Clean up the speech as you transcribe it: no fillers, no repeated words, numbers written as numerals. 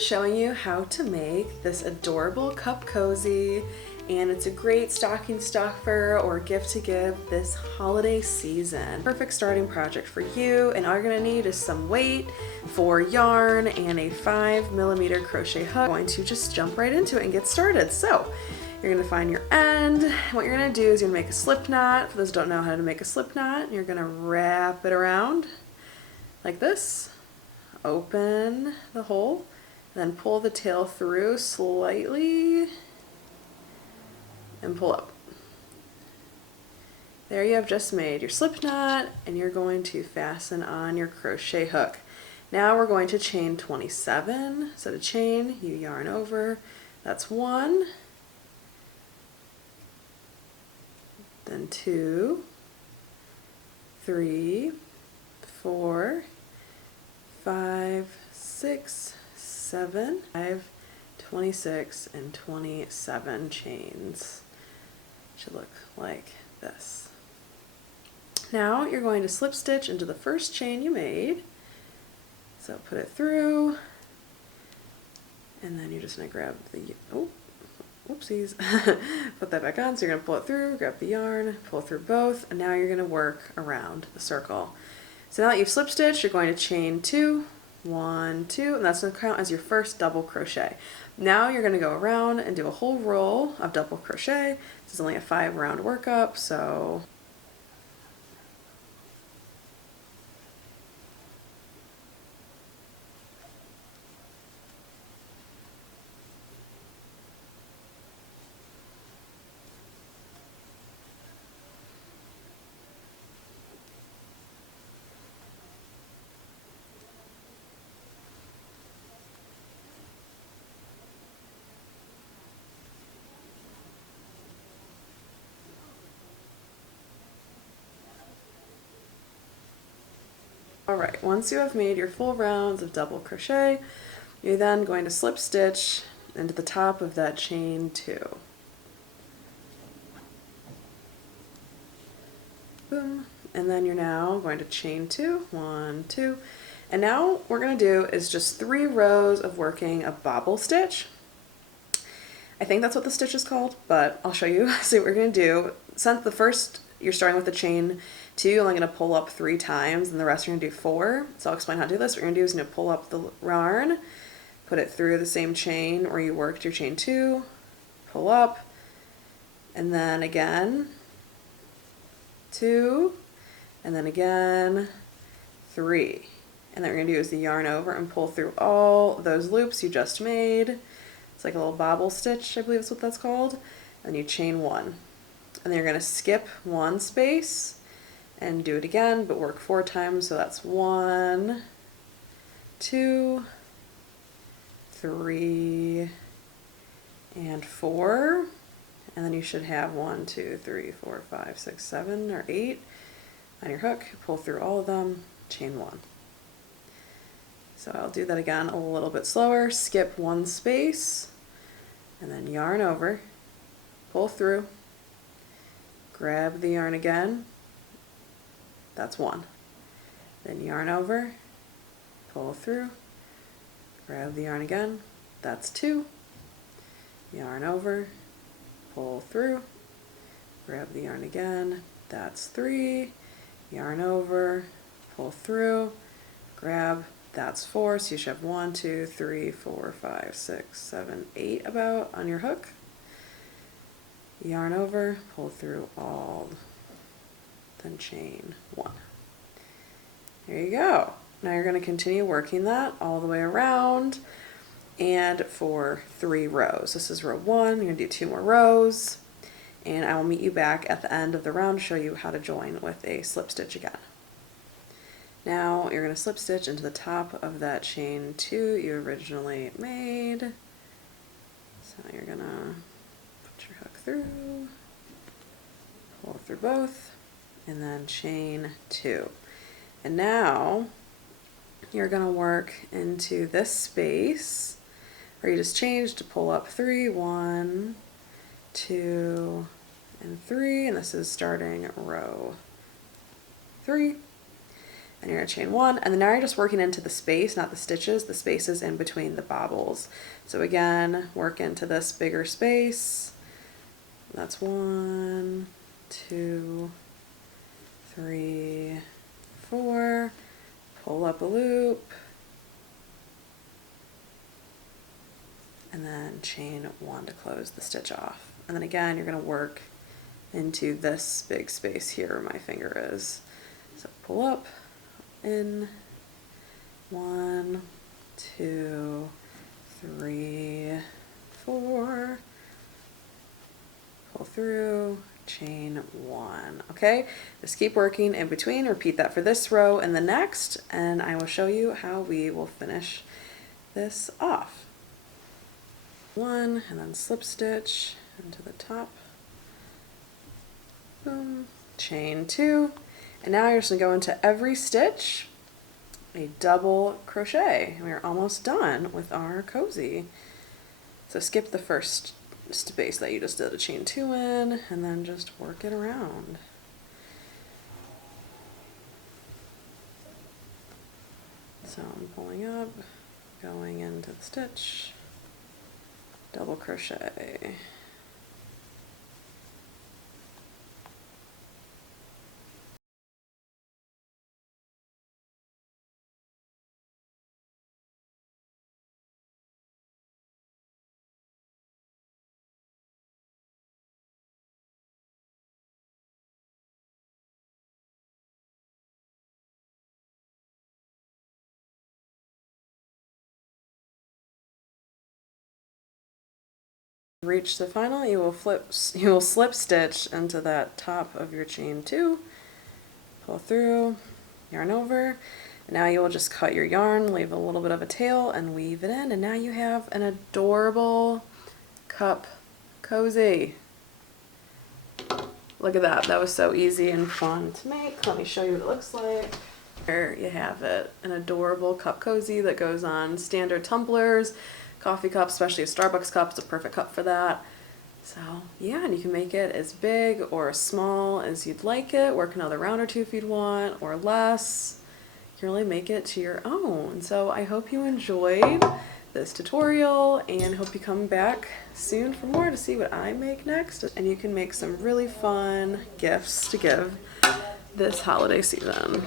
showing you how to make this adorable cup cozy, and it's a great stocking stuffer or gift to give this holiday season. Perfect starting project for you, and all you're gonna need is some weight, 4 yarn, and a 5mm crochet hook. I'm going to just jump right into it and get started. So you're gonna find your end. What you're gonna do is you're gonna make a slip knot. For those who don't know how to make a slip knot, you're gonna wrap it around like this, open the hole, then pull the tail through slightly and pull up. There you have just made your slip knot, and you're going to fasten on your crochet hook. Now we're going to chain 27. So to chain, you yarn over, that's 1, then 2, 3, 4, 5, 6, 7, 5, 26, and 27 chains. Should look like this. Now you're going to slip stitch into the first chain you made. So put it through, and then you're just going to grab the, oh, whoopsies, put that back on. So you're going to pull it through, grab the yarn, pull through both, and now you're going to work around the circle. So now that you've slip stitched, you're going to chain 2, 1, 2, and that's going to count as your first double crochet. Now you're going to go around and do a whole row of double crochet. This is only a 5 round workup, so alright, once you have made your full rounds of double crochet, you're then going to slip stitch into the top of that chain 2. Boom. And then you're now going to chain 2, 1, 2. And now what we're going to do is just 3 rows of working a bobble stitch. I think that's what the stitch is called, but I'll show you. So what we're going to do, since the first you're starting with the chain 2, you're only going to pull up 3 times, and the rest you're going to do 4. So I'll explain how to do this. What you're going to do is you're going to pull up the yarn, put it through the same chain where you worked your chain 2, pull up, and then again 2, and then again 3. And then what we're going to do is the yarn over and pull through all those loops you just made. It's like a little bobble stitch, I believe is what that's called. And you chain 1. And then you're going to skip 1 space and do it again, but work 4 times. So that's 1, 2, 3, and 4. And then you should have 1, 2, 3, 4, 5, 6, 7, or 8 on your hook. Pull through all of them, chain 1. So I'll do that again a little bit slower. Skip 1 space, and then yarn over, pull through, grab the yarn again, that's 1. Then yarn over, pull through, grab the yarn again, that's 2. Yarn over, pull through, grab the yarn again, that's 3. Yarn over, pull through, grab, that's 4. So you should have 1, 2, 3, 4, 5, 6, 7, 8 about on your hook. Yarn over, pull through all, then chain 1. There you go. Now you're going to continue working that all the way around, and for 3 rows. This is row 1. You're going to do 2 more rows, and I will meet you back at the end of the round to show you how to join with a slip stitch again. Now you're going to slip stitch into the top of that chain 2 you originally made. So you're going to put your hook through, pull through both, and then chain 2. And now you're going to work into this space where you just changed to pull up 3, 1, 2, and 3, and this is starting row 3. and you're gonna chain 1, and then now you're just working into the space, not the stitches, the spaces in between the bobbles. So again, work into this bigger space. That's 1, 2, 3, 4, pull up a loop, and then chain 1 to close the stitch off. And then again, you're going to work into this big space here where my finger is. So pull up, in, 1, 2, 3, 4, pull through, chain 1. Okay, just keep working in between. Repeat that for this row and the next, and I will show you how we will finish this off. 1, and then slip stitch into the top, boom, chain 2, and now you're just going to go into every stitch a double crochet, and we're almost done with our cozy. So skip the first space that you just did a chain 2 in, and then just work it around. So I'm pulling up, going into the stitch, double crochet. Reach the final, you will slip stitch into that top of your chain 2, pull through, yarn over, and now you will just cut your yarn, leave a little bit of a tail, and weave it in, and now you have an adorable cup cozy. Look at that, that was so easy and fun to make. Let me show you what it looks like. There you have it, an adorable cup cozy that goes on standard tumblers, coffee cup, especially a Starbucks cup, it's a perfect cup for that. So yeah, and you can make it as big or as small as you'd like it, work another round or 2 if you'd want, or less. You can really make it to your own. So I hope you enjoyed this tutorial and hope you come back soon for more to see what I make next. And you can make some really fun gifts to give this holiday season.